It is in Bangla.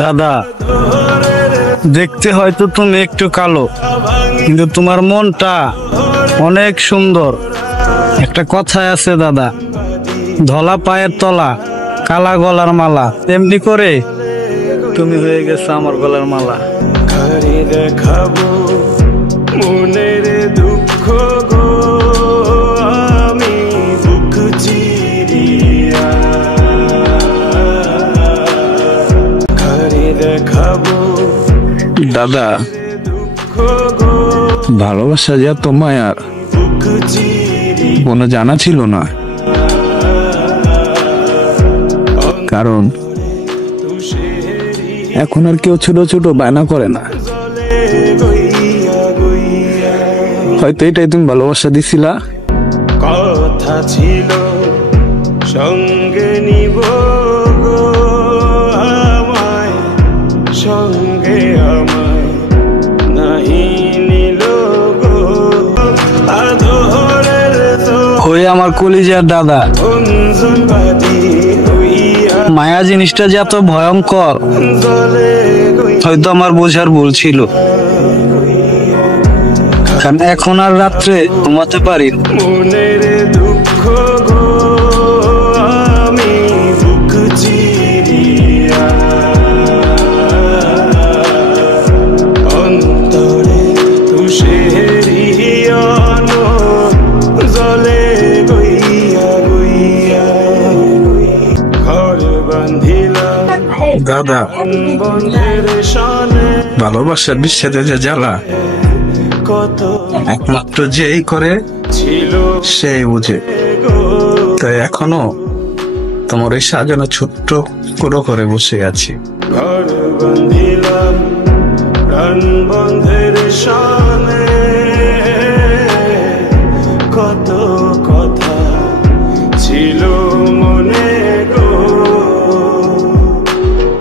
দাদা, দেখতে হয়তো তুমি একটু কালো, কিন্তু তোমার মনটা অনেক সুন্দর। একটা কথায় আছে দাদা, ধলা পায়ের তলা, কালা গলার মালা। তেমনি করে তুমি হয়ে গেছো আমার গলার মালা। দেখাবো মনের দুঃখ গো, আমি বুক চিরিয়া দেখাবো দাদা, দুঃখ গো, ভালোবাসা যে এত মায়ার বুক চিরিয়া কোনো জানা ছিল না। কারণ এখন আর কেউ ছোট ছোট বায়না করে না। হয়তো এটাই তুমি ভালোবাসা দিছিলা। কথা ছিল সঙ্গে নিব গো, আমায় সঙ্গে আমায় নাহি নিল গো, আদরের তো ওই আমার কলিজার দাদা, অঞ্জনবাদী হইয়া মায়া জিনিসটা যে এত ভয়ঙ্কর জলে হয়তো আমার বোঝার ভুল ছিল। কারণ এখন আর রাত্রে ঘুমাতে পারি না। মনের দুঃখ গো, আমি বুক চিরিয়া অন্তরে তুষেরিয়ন জলে গইয়া গইয়া ঘর বান্ধিলাম দাদা, বন্ধের সনে, ভালোবাসার বিচ্ছেদে যে জ্বালা কত একমাত্র যেই করে ছিল সেই বুঝে। গো, তাই এখনো তোমার এই সাজানো ছোট্ট কুড়ো করে বসে আছি। ঘর বান্ধিলাম প্রাণ বন্ধের সনে।